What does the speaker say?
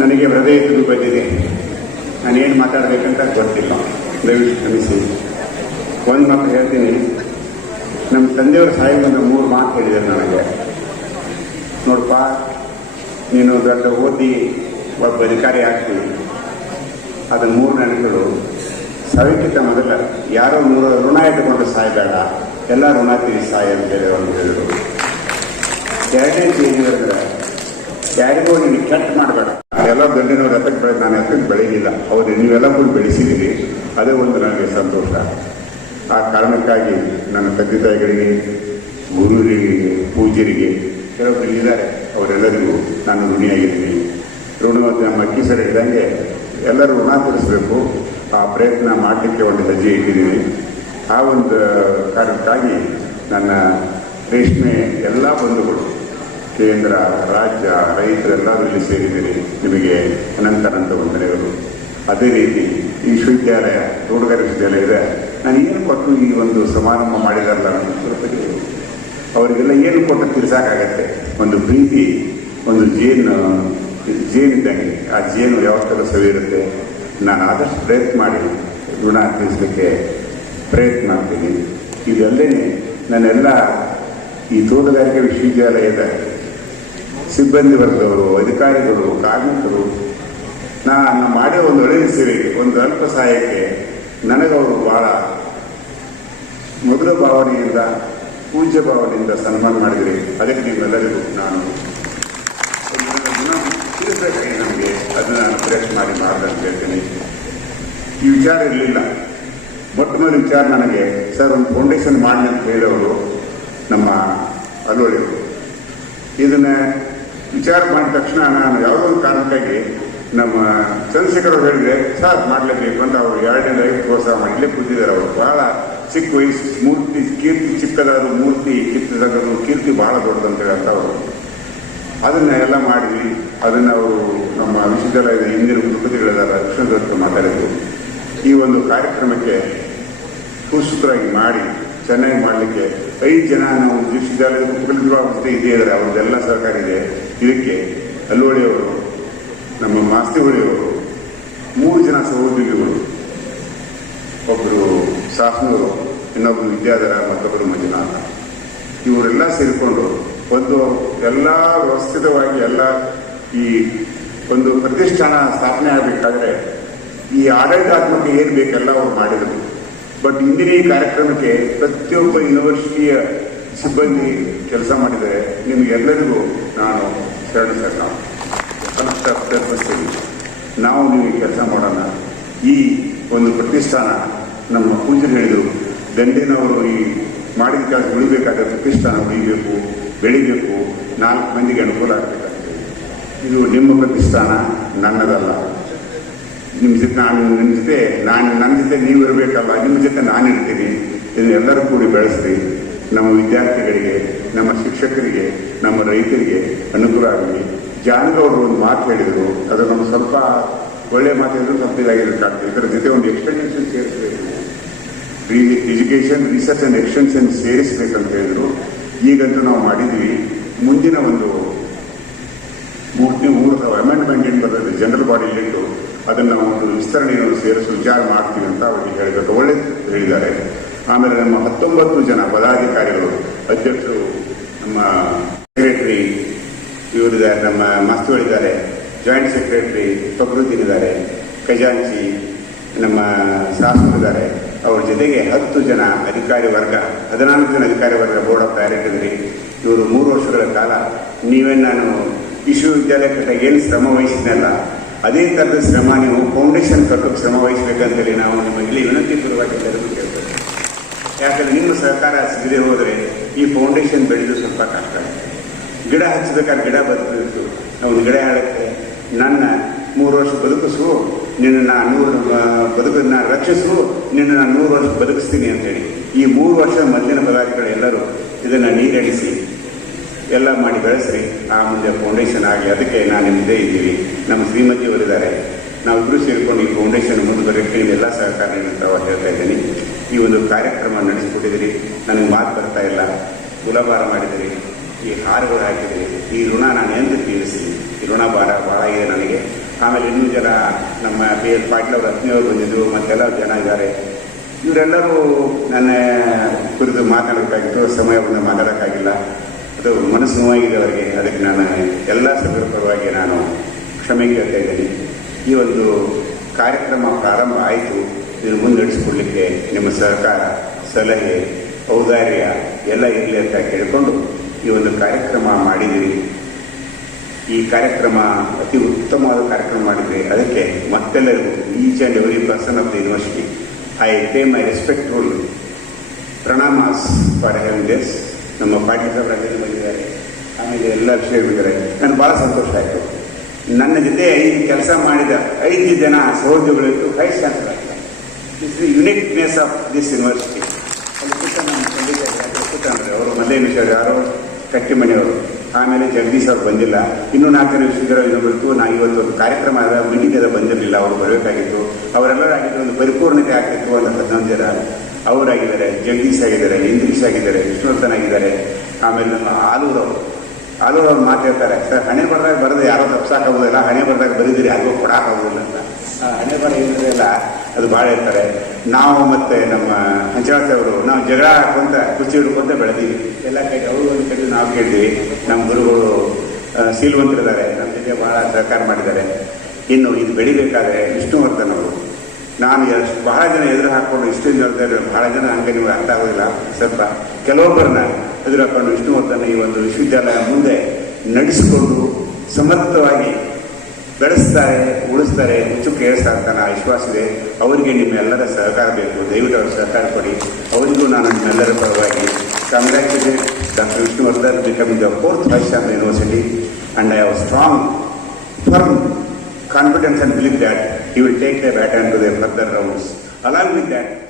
ನನಗೆ ಹೃದಯ ಹೃದಯದಲ್ಲಿ ಬಂದಿದೆ. ನಾನೇನು ಮಾತಾಡಬೇಕಂತ ಗೊತ್ತಿಲ್ಲ. ದಯವಿಟ್ಟು ಕ್ಷಮಿಸಿ. ಒಂದು ಮಾತು ಹೇಳ್ತೀನಿ. ನಮ್ಮ ತಂದೆಯವರ ಸಾಯಿಗೊಂದು ಮೂರು ಮಾತು ಹೇಳಿದರು ನನಗೆ. ನೋಡಪ್ಪ ನೀನು ದೊಡ್ಡ ಓದಿ ಒಬ್ಬ ಅಧಿಕಾರಿ ಆಗ್ತೀನಿ ಅದು ಮೂರು ನೆನಪುಗಳು. ಸಾವಿಕ್ಕಿಂತ ಮೊದಲ, ಯಾರೋ ಮೂರು ಋಣ ಇಟ್ಟುಕೊಂಡು ಸಾಯಬೇಡ. ಎಲ್ಲ ಋಣ ತೀರಿ ಸಾಯಿ ಅಂತೇಳಿ ಅವ್ರು ಹೇಳಿದರು. ಎರಡನೇ ಹೇಳಿದ್ರೆ ಯಾರಿಗೂ ನೀನು ಕೆಟ್ಟ ಮಾಡಬೇಡ. ಎಲ್ಲ ದೊಡ್ಡನವ್ರ ಎತ್ತಕ್ಕೆ ಬೆಳೆ ನಾನು ಎತ್ತಕ್ಕೆ ಬೆಳೀಲಿಲ್ಲ. ಹೌದು, ನೀವೆಲ್ಲ ಕೂಡ ಬೆಳೆಸಿದ್ದೀರಿ. ಅದೇ ಒಂದು ನನಗೆ ಸಂತೋಷ. ಆ ಕಾರಣಕ್ಕಾಗಿ ನನ್ನ ತಂದೆ ತಾಯಿಗಳಿಗೆ ಗುರುವಿಗೆ ಪೂಜ್ಯರಿಗೆ ಕೆಲವೊಬ್ಬರು ಇದ್ದಾರೆ ಅವರೆಲ್ಲರಿಗೂ ನಾನು ಋಣಿಯಾಗಿದ್ದೀನಿ. ಋಣವಂತ ನಮ್ಮ ಸರ್ ಹೇಳಿದಂಗೆ ಎಲ್ಲರೂ ಋಣ ಆ ಪ್ರಯತ್ನ ಮಾಡಲಿಕ್ಕೆ ಒಂದು ಹೆಜ್ಜೆ ಇಟ್ಟಿದ್ದೀನಿ. ಆ ಒಂದು ಕಾರಣಕ್ಕಾಗಿ ನನ್ನ ರೇಷ್ಮೆ ಎಲ್ಲ ಬಂಧುಗಳು ಕೇಂದ್ರ, ರಾಜ್ಯ ರೈತರೆಲ್ಲರಲ್ಲಿ ಸೇರಿದ್ದೀರಿ. ನಿಮಗೆ ಅನಂತ ಅನಂತ ವಂದನೆಗಳು. ಅದೇ ರೀತಿ ಈ ವಿಶ್ವವಿದ್ಯಾಲಯ ತೋಟಗಾರಿಕೆ ವಿಶ್ವವಿದ್ಯಾಲಯ ಇದೆ. ನಾನು ಏನು ಕೊಟ್ಟು ಈ ಒಂದು ಸಮಾರಂಭ ಮಾಡಿದಾರಲ್ಲ ಕೃಪೆಗೆ ಅವರಿಗೆಲ್ಲ ಏನು ಕೊಟ್ಟು ತಿರ್ಸಾಕಾಗತ್ತೆ ಒಂದು ಪ್ರೀತಿ, ಒಂದು ಜೇನು ಜೇನು ಇದ್ದಂಗೆ. ಆ ಜೇನು ಯಾವ ಥರ ಸವಿ ಇರುತ್ತೆ? ನಾನು ಆದಷ್ಟು ಪ್ರಯತ್ನ ಮಾಡಿ ಋಣ ತಿಳಿಸಲಿಕ್ಕೆ ಪ್ರಯತ್ನ ಮಾಡ್ತೀನಿ. ಇದಲ್ಲದೆ ನನ್ನೆಲ್ಲ ಈ ತೋಟಗಾರಿಕೆ ವಿಶ್ವವಿದ್ಯಾಲಯದ ಸಿಬ್ಬಂದಿ ವರ್ಗದವರು, ಅಧಿಕಾರಿಗಳು, ಕಾರ್ಮಿಕರು ನಾನು ಮಾಡಿದ ಒಂದು ಒಳ್ಳೆಯ ಸೇವೆಗೆ ಒಂದು ಅಲ್ಪ ಸಹಾಯಕ್ಕೆ ನನಗವರು ಬಹಳ ಮಧುರ ಭಾವನೆಯಿಂದ, ಪೂಜ್ಯ ಭಾವನೆಯಿಂದ ಸನ್ಮಾನ ಮಾಡಿದ್ರಿ. ಅದಕ್ಕೆ ನೀವೆಲ್ಲರಿಗೂ ನಾನು ತಿಳಿಸಬೇಕಾಗಿ ನಮಗೆ ಅದನ್ನು ನಾನು ಪ್ರಯತ್ನ ಮಾಡಿ ಮಾಡ್ದಂತ ಹೇಳ್ತೀನಿ. ಈ ವಿಚಾರ ಇರಲಿಲ್ಲ. ಮೊಟ್ಟ ಮೊದಲ ವಿಚಾರ ನನಗೆ, ಸರ್, ಒಂದು ಫೌಂಡೇಶನ್ ಮಾಡಿ ಅಂತ ಹೇಳಿದವರು ನಮ್ಮ ಅಲ್ಲೋಳಿಯವರು. ಇದನ್ನ ವಿಚಾರ ಮಾಡಿದ ತಕ್ಷಣ ನಾನು ಯಾವುದೋ ಒಂದು ಕಾರಣಕ್ಕಾಗಿ ನಮ್ಮ ಚಂದ್ರಶೇಖರ್ ಅವರು ಹೇಳಿದ್ರೆ, ಸರ್, ಮಾಡಲೇಬೇಕು ಅಂತ ಅವರು ಎರಡನೇ ಲೈಫ್ ಪ್ರೋತ್ಸಾಹ ಮಾಡಲೇ ಕೂತಿದ್ದಾರೆ ಅವರು. ಬಹಳ ಚಿಕ್ಕ ವಯಸ್ಸು, ಮೂರ್ತಿ, ಕೀರ್ತಿ, ಚಿಕ್ಕದಾದ ಮೂರ್ತಿ ಕಿತ್ತದಾದ್ರು ಕೀರ್ತಿ ಬಹಳ ದೊಡ್ಡದಂತ ಹೇಳ್ತಾ ಅವರು. ಅದನ್ನ ಎಲ್ಲ ಮಾಡಿದ್ವಿ ಅದನ್ನ ಅವರು ನಮ್ಮ ವಿಶ್ವವಿದ್ಯಾಲಯದ ಹಿಂದಿನ ಕುಲಪತಿಗಳಿದ್ದಾರೆ ಕೃಷ್ಣ ದತ್ತ ಮಾತಾಡಿದ್ರು. ಈ ಒಂದು ಕಾರ್ಯಕ್ರಮಕ್ಕೆ ಪುಸ್ತಕರಾಗಿ ಮಾಡಿ, ಚೆನ್ನಾಗಿ ಮಾಡಲಿಕ್ಕೆ ಐದು ಜನ ನಾವು ವಿಶ್ವವಿದ್ಯಾಲಯದ ಕುಲಪತಿಗಳ ಇದೆ ಇದ್ದಾರೆ, ಅವ್ರದ್ದೆಲ್ಲ ಸರ್ಕಾರ ಇದೆ. ಇದಕ್ಕೆ ಅಲ್ಲೋಳಿಯವರು, ನಮ್ಮ ಮಾಸ್ತಿ ಮಾಸ್ತಿಹೊಳಿಯವರು ಮೂರು ಜನ ಸಹೋದ್ಯೋಗಿಗಳು ಒಬ್ಬರು ಶಾಸನವರು ಇನ್ನೊಬ್ಬರು ವಿದ್ಯಾಧರ, ಮತ್ತೊಬ್ಬರು ಮಂಜುನಾಥ. ಇವರೆಲ್ಲ ಸೇರಿಕೊಂಡು ಒಂದು ಎಲ್ಲ ವ್ಯವಸ್ಥಿತವಾಗಿ ಎಲ್ಲ ಈ ಒಂದು ಪ್ರತಿಷ್ಠಾನ ಸ್ಥಾಪನೆ ಆಗಬೇಕಾದ್ರೆ ಈ ಆಡಳಿತಾತ್ಮಕ ಏನು ಬೇಕೆಲ್ಲ ಅವರು ಮಾಡಿದರು. ಬಟ್ ಇಂದಿನ ಈ ಕಾರ್ಯಕ್ರಮಕ್ಕೆ ಪ್ರತಿಯೊಬ್ಬ ಯೂನಿವರ್ಸಿಟಿಯ ಸಿಬ್ಬಂದಿ ಕೆಲಸ ಮಾಡಿದರೆ ನಿಮಗೆಲ್ಲರಿಗೂ ನಾನು ಶರಣ ಕೆಲಸ ಕನಿಷ್ಠ ಪ್ರಯತ್ನಿಸ್ತೀನಿ ನಾವು ನೀವು ಕೆಲಸ ಮಾಡೋಣ. ಈ ಒಂದು ಪ್ರತಿಷ್ಠಾನ ನಮ್ಮ ಪೂಜೆ ಹೇಳಿದರು. ದಂಡಿನವರು ಈ ಮಾಡಿದ ಕೆಲಸ ಉಳಿಬೇಕಾದ್ರೆ ಪ್ರತಿಷ್ಠಾನ ಉಳಿಬೇಕು, ಬೆಳಿಬೇಕು. ನಾಲ್ಕು ಮಂದಿಗೆ ಅನುಕೂಲ ಆಗಬೇಕಾಗ್ತದೆ ಇದು ನಿಮ್ಮ ಪ್ರತಿಷ್ಠಾನ, ನನ್ನದಲ್ಲ. ನಿಮ್ಮ ಜೊತೆ ನಾನು, ನಿಮ್ಮ ಜೊತೆ ನಾನು, ನನ್ನ ಜೊತೆ ನೀವು ಇರಬೇಕಲ್ಲ, ನಿಮ್ಮ ಜೊತೆ ನಾನು ಇರ್ತೀನಿ. ಇದನ್ನೆಲ್ಲರೂ ಕೂಡಿ ಬೆಳೆಸ್ರಿ. ನಮ್ಮ ವಿದ್ಯಾರ್ಥಿಗಳಿಗೆ ನಮ್ಮ ಶಿಕ್ಷಕರಿಗೆ, ನಮ್ಮ ರೈತರಿಗೆ ಅನುಕೂಲ ಆಗಲಿ. ಜಾನಗೌಡರು ಒಂದು ಮಾತು ಹೇಳಿದರು, ಅದು ನಮ್ಮ ಸ್ವಲ್ಪ ಒಳ್ಳೆ ಹೇಳಿದ್ರು ಸ್ವಲ್ಪ ಇದಾಗಿರಬೇಕಾಗ್ತದೆ ಇದರ ಜೊತೆ ಒಂದು ಎಕ್ಸ್ಟೆನ್ಷನ್ ಸೇರಿಸಬೇಕು. ಎಜುಕೇಷನ್ ರಿಸರ್ಚ್ ಅಂಡ್ ಎಕ್ಸ್ಟೆನ್ಷನ್ ಸೇರಿಸಬೇಕಂತ ಹೇಳಿದ್ರು. ಈಗಂತೂ ನಾವು ಮಾಡಿದ್ವಿ. ಮುಂದಿನ ಒಂದು ಮೂರ್ತಿ ಮೂರು ಅಮೆಂಡ್ಮೆಂಟ್ ಏನು ಬರ್ತದೆ ಜನರಲ್ ಬಾಡಿಲಿಟ್ಟು ಅದನ್ನು ಒಂದು ವಿಸ್ತರಣೆಯನ್ನು ಸೇರಿಸಿ, ವಿಚಾರ ಮಾಡ್ತೀವಿ ಅಂತ ಅವರಿಗೆ ಹೇಳಬೇಕು ಒಳ್ಳೆ ಹೇಳಿದ್ದಾರೆ. ಆಮೇಲೆ ನಮ್ಮ ಹತ್ತೊಂಬತ್ತು ಜನ ಪದಾಧಿಕಾರಿಗಳು, ಅಧ್ಯಕ್ಷರು ನಮ್ಮ ಸೆಕ್ರೆಟರಿ ಇವರಿದ್ದಾರೆ, ನಮ್ಮ ಮಾಸ್ತುಗಳಿದ್ದಾರೆ ಜಾಯಿಂಟ್ ಸೆಕ್ರೆಟರಿ ಫಕ್ರುದ್ದೀನ್ ಇದ್ದಾರೆ, ಖಜಾಂಚಿ, ನಮ್ಮ ಶಾಸಕರಿದ್ದಾರೆ ಅವ್ರ ಜೊತೆಗೆ ಹತ್ತು ಜನ ಅಧಿಕಾರಿ ವರ್ಗ, ಹದಿನಾಲ್ಕು ಜನ ಅಧಿಕಾರಿ ವರ್ಗ ಬೋರ್ಡ್ ಆಫ್ ಡೈರೆಕ್ಟರ್ ಇವರು ಮೂರು ವರ್ಷಗಳ ಕಾಲ ನೀವೇ ನಾನು ವಿಶ್ವವಿದ್ಯಾಲಯ ಕಟ್ಟಾಗ ಏನು ಶ್ರಮ ವಹಿಸಿದ್ನಲ್ಲ ಅದೇ ಥರದ ಶ್ರಮ ನೀವು ಫೌಂಡೇಶನ್ ಕಟ್ಟೋಕೆ ಶ್ರಮ ವಹಿಸಬೇಕಂತೇಳಿ ನಾವು ನಿಮಗೆ ವಿನಂತಿ ಪೂರ್ವಕ ಕೇಳ್ತೇವೆ. ಯಾಕಂದ್ರೆ ನಿಮ್ಮ ಸಹಕಾರ ಸಿಗದೆ ಹೋದರೆ ಈ ಫೌಂಡೇಶನ್ ಬೆಳೆದು ಸ್ವಲ್ಪ ಕಷ್ಟ. ಗಿಡ ಹಚ್ಚಬೇಕಾದ್ರೆ ಗಿಡ ಬದುಕಬೇಕು ನಾವು ಗಿಡ ಹೇಳಕ್ಕೆ ನನ್ನ ಮೂರು ವರ್ಷ ಬದುಕಿಸು ನಿನ್ನ ನಾನು ನೂರು ಬದುಕು ನಾನು ರಕ್ಷಿಸು ನಿನ್ನ ನಾನು ನೂರು ವರ್ಷ ಬದುಕಿಸ್ತೀನಿ ಅಂತೇಳಿ ಈ ಮೂರು ವರ್ಷ ಪದಾರ್ಥಗಳು ಎಲ್ಲರೂ ಇದನ್ನು ನೀರಡಿಸಿ ಎಲ್ಲ ಮಾಡಿ ಬೆಳೆಸ್ರಿ. ಆ ಮುಂದೆ ಫೌಂಡೇಶನ್ ಆಗಿ ಅದಕ್ಕೆ ನಾನು ನಿಮ್ಮದೇ ಇದ್ದೀವಿ. ನಮ್ಮ ಶ್ರೀಮತಿಯವರಿದ್ದಾರೆ. ನಾವಿಬ್ಬರು ಸೇರಿಕೊಂಡು ಈ ಫೌಂಡೇಶನ್ ಮುಂದುವರೆಕ್ಕೆ ಎಲ್ಲ ಸಹಕಾರ ನೀಡುತ್ತಾ ಹೇಳ್ತಾ ಇದ್ದೀನಿ. ಈ ಒಂದು ಕಾರ್ಯಕ್ರಮ ನಡೆಸಿಕೊಟ್ಟಿದ್ದೀರಿ. ನನಗೆ ಮಾತು ಬರ್ತಾ ಇಲ್ಲ. ಕುಲಭಾರ ಮಾಡಿದಿರಿ ಈ ಹಾರುಗಳು ಹಾಕಿದಿರಿ ಈ ಋಣ ನಾನು ಎಂದು ತೀರಿಸಿ ಈ ಋಣ ಭಾರ ಭಾಳ ಇದೆ ನನಗೆ. ಆಮೇಲೆ ಇನ್ನೂ ಜನ ನಮ್ಮ ಬಿ ಎಲ್ ಪಾಟೀಲ್ ಅವರು ಹತ್ತನೇವರು ಬಂದಿದ್ದರು ಮತ್ತೆಲ್ಲ ಜನ ಇದ್ದಾರೆ. ಇವರೆಲ್ಲರೂ ನನ್ನ ಕುರಿತು ಮಾತಾಡೋಕ್ಕಾಗಿತ್ತು. ಸಮಯವನ್ನು ಮಾತಾಡೋಕ್ಕಾಗಿಲ್ಲ. ಅದು ಮನಸ್ಸು ನೋವಾಗಿದೆ ಅವರಿಗೆ. ಅದಕ್ಕೆ ನಾನು ಎಲ್ಲ ಸಂದರ್ಭವಾಗಿ ನಾನು ಕ್ಷಮೆ ಕೇಳ್ತಾ ಇದ್ದೀನಿ. ಈ ಒಂದು ಕಾರ್ಯಕ್ರಮ ಪ್ರಾರಂಭ ಆಯಿತು. ಇದನ್ನು ಮುನ್ನಡೆಸಿಕೊಡ್ಲಿಕ್ಕೆ ನಿಮ್ಮ ಸಹಕಾರ, ಸಲಹೆ, ಔದಾರ್ಯ ಎಲ್ಲ ಇರಲಿ ಅಂತ ಕೇಳಿಕೊಂಡು ಈ ಒಂದು ಕಾರ್ಯಕ್ರಮ ಮಾಡಿದ್ದೀರಿ. ಈ ಕಾರ್ಯಕ್ರಮ ಅತಿ ಉತ್ತಮವಾದ ಕಾರ್ಯಕ್ರಮ ಮಾಡಿದ್ರಿ ಅದಕ್ಕೆ ಮತ್ತೆಲ್ಲರಿಗೂ each and every person of the university I pay my respectful pranams for having this ನಮ್ಮ ಪಾಟೀಲ್ ಸಾಹೇಬ್ ಬಂದಿದ್ದಾರೆ ಆಮೇಲೆ ಎಲ್ಲ ವಿಷಯಗಳಿದ್ದಾರೆ. ನನಗೆ ಭಾಳ ಸಂತೋಷ ಆಯಿತು. ನನ್ನ ಜೊತೆ ಐದು ಕೆಲಸ ಮಾಡಿದ ಐದು ಜನ ಸಹೋದ್ಯೋಗಿಗಳಿತ್ತು vice chancellor is the uniqueness of this university ಅಲ್ಲಿ ಅವರು ಅವರು ಮಲ್ಲೇಶ್ವರ ಯಾರೋ ಕಟ್ಟಿಮಣಿಯವರು ಆಮೇಲೆ ಜಗದೀಶ್ ಅವ್ರು ಬಂದಿಲ್ಲ. ಇನ್ನೂ ನಾಲ್ಕು ಜನ ವಿಶ್ವವಿದ್ಯಾಲಯ ಇನ್ನೊಬ್ಬರು ನಾ ಇವತ್ತು ಒಂದು ಕಾರ್ಯಕ್ರಮ ಆದ ಮೀಟಿಂಗ್ ಬಂದಿರಲಿಲ್ಲ. ಅವರು ಬರಬೇಕಾಗಿತ್ತು. ಅವರೆಲ್ಲರೂ ಆಗಿದ್ದು ಒಂದು ಪರಿಪೂರ್ಣತೆ ಆಗ್ತಿತ್ತು ಅಂತ ಜನ ಅವರಾಗಿದ್ದಾರೆ ಜಗದೀಶ್ ಆಗಿದ್ದಾರೆ, ಇಂದ್ರೀಶ್ ಆಗಿದ್ದಾರೆ, ವಿಷ್ಣುವರ್ಧನ್ ಆಗಿದ್ದಾರೆ. ಆಮೇಲೆ ನಮ್ಮ ಆಲೂರು ಅವರು. ಆಲೂರು ಮಾತು ಹೇಳ್ತಾರೆ. ಸರ್, ಹಣೆ ಬರದಾಗ ಬರೆದು ಯಾರೋ ತಪ್ಸಾಕಾಗೋದಿಲ್ಲ. ಹಣೆ ಬರದಾಗ ಬರೀದಿರಿ, ಯಾರಿಗೂ ಕೊಡೋಕ್ಕಾಗೋದಿಲ್ಲ ಅಂತ. ಹಣೆ ಬರ ಇಲ್ಲ. ಅದು ಭಾಳ ಇರ್ತಾರೆ ನಾವು ಮತ್ತೆ ನಮ್ಮ ಅವರು, ನಾವು ಜಗಳ ಹಾಕೊಂತ ಖುಷಿ ಹಿಡ್ಕೊಂತ ಬೆಳೆದೀವಿ. ಎಲ್ಲ ಕಡೆ ಅವರು ಒಂದು ಕಡೆ ನಾವು ಕೇಳಿದ್ವಿ ನಮ್ಮ ಗುರುಗಳು ಸೀಲ್ವಂತರಿದ್ದಾರೆ. ನಮ್ಮ ಜೊತೆ ಭಾಳ ಸಹಕಾರ ಮಾಡಿದ್ದಾರೆ. ಇನ್ನು ಇದು ಬೆಳಿಬೇಕಾದ್ರೆ ವಿಷ್ಣುವರ್ಧನ್ ಅವರು ನಾನು ಎಷ್ಟು ಬಹಳ ಜನ ಎದುರು ಹಾಕ್ಕೊಂಡು ಇಷ್ಟು ಹೇಳ್ತಾ ಇದ್ದಾರೆ ಬಹಳ ಜನ ಹಂಗೆ ನಿಮ್ಗೆ ಅರ್ಥ ಆಗೋದಿಲ್ಲ. ಸ್ವಲ್ಪ ಕೆಲವೊಬ್ಬರನ್ನ ಎದುರು ಹಾಕೊಂಡು ವಿಷ್ಣುವರ್ಧನ್ ಈ ಒಂದು ವಿಶ್ವವಿದ್ಯಾಲಯ ಮುಂದೆ ನಡೆಸಿಕೊಂಡು ಸಮರ್ಥವಾಗಿ ಬೆಳೆಸ್ತಾರೆ, ಉಳಿಸ್ತಾರೆ, ಹೆಚ್ಚು ಕೇಳಿಸ್ತಾ ಅಂತ ವಿಶ್ವಾಸ ಇದೆ. ಅವರಿಗೆ ನಿಮ್ಮೆಲ್ಲರ ಸಹಕಾರ ಬೇಕು. ದಯವಿಟ್ಟು ಅವ್ರ ಸಹಕಾರ ಕೊಡಿ. ಅವರಿಗೂ ನಾನು ನಿಮ್ಮೆಲ್ಲರ ಪರವಾಗಿ congratulate doctor Vishnuvardhan becoming the fourth vice university and I have strong firm confidence and believe that he will take the baton to the further rounds. Along with that,